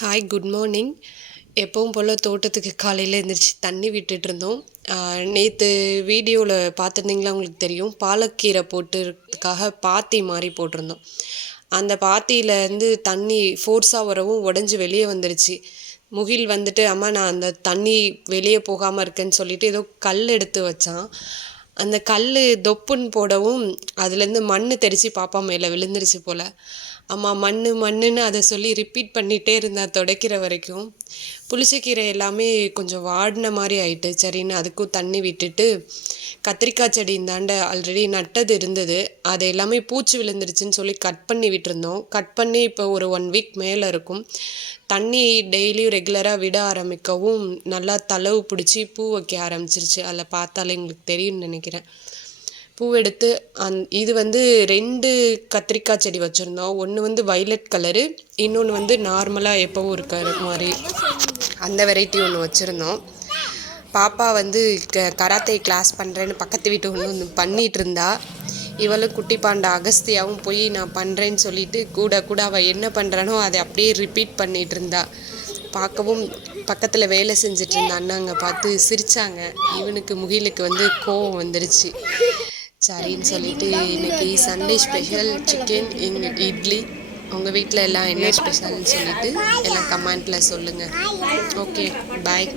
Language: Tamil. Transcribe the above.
Hi, good morning. எப்பவும் போல் தோட்டத்துக்கு காலையில் எழுந்திரிச்சு தண்ணி விட்டுட்ருந்தோம். நேற்று வீடியோவில் பார்த்துருந்தீங்களா உங்களுக்கு தெரியும். பாலக்கீரை போட்டுறதுக்காக பாத்தி மாதிரி போட்டிருந்தோம். அந்த பாத்தியிலேருந்து தண்ணி ஃபோர்ஸாக வரவும் உடஞ்சி வெளியே வந்துருச்சு. முகில் வந்துட்டு, அம்மா நான் அந்த தண்ணி வெளியே போகாமல் இருக்கேன்னு சொல்லிட்டு ஏதோ கல் எடுத்து வச்சான். அந்த கல் தொப்புன்னு போடவும் அதுலேருந்து மண் தெரிச்சு பாப்பா மேலே விழுந்துருச்சு போல். அம்மா மண்ணுன்னு அதை சொல்லி ரிப்பீட் பண்ணிகிட்டே இருந்தா துடைக்கிற வரைக்கும். புளிச்சக்கீரை எல்லாமே கொஞ்சம் வாடின மாதிரி ஆயிட்டு. சரின்னு அதுக்கும் தண்ணி விட்டுட்டு, கத்திரிக்காய் செடி இந்தாண்ட ஆல்ரெடி நட்டது இருந்தது, அது எல்லாமே பூச்சி விழுந்துருச்சுன்னு சொல்லி கட் பண்ணி விட்டுருந்தோம். கட் பண்ணி இப்போ ஒரு 1 வீக் மேலே இருக்கும். தண்ணி டெய்லியும் ரெகுலராக விட ஆரம்பிக்கவும் நல்லா தளவு பிடிச்சி பூ வைக்க ஆரம்பிச்சிருச்சு. அதில் பார்த்தாலே எங்களுக்கு தெரியும்னு நினைக்கிறேன். பூவெடுத்து இது வந்து 2 கத்திரிக்காய் செடி வச்சுருந்தோம். ஒன்று வந்து வைலட் கலரு, இன்னொன்று வந்து நார்மலாக எப்போவும் இருக்கிற மாதிரி அந்த வெரைட்டி ஒன்று வச்சுருந்தோம். பாப்பா வந்து கராத்தே கிளாஸ் பண்ணுறேன்னு பக்கத்து வீட்டு ஒன்று பண்ணிகிட்டு இருந்தா. இவளும் குட்டி பாண்டா அகஸ்தியாவும் போய் நான் பண்ணுறேன்னு சொல்லிட்டு கூட அவள் என்ன பண்ணுறானோ அதை அப்படியே ரிப்பீட் பண்ணிகிட்டு இருந்தா. பார்க்கவும் பக்கத்தில் வேலை செஞ்சுட்டு இருந்த அண்ணாங்க பார்த்து சிரித்தாங்க. இவனுக்கு முகிலுக்கு வந்து கோவம் வந்துருச்சு. சரின்னு சொல்லிட்டு இன்றைக்கி சண்டே ஸ்பெஷல் சிக்கன் இட்லி. உங்கள் வீட்டில் எல்லாம் என்ன ஸ்பெஷல்னு சொல்லிட்டு எல்லாம் கமெண்ட்டில் சொல்லுங்கள். ஓகே, பாய்.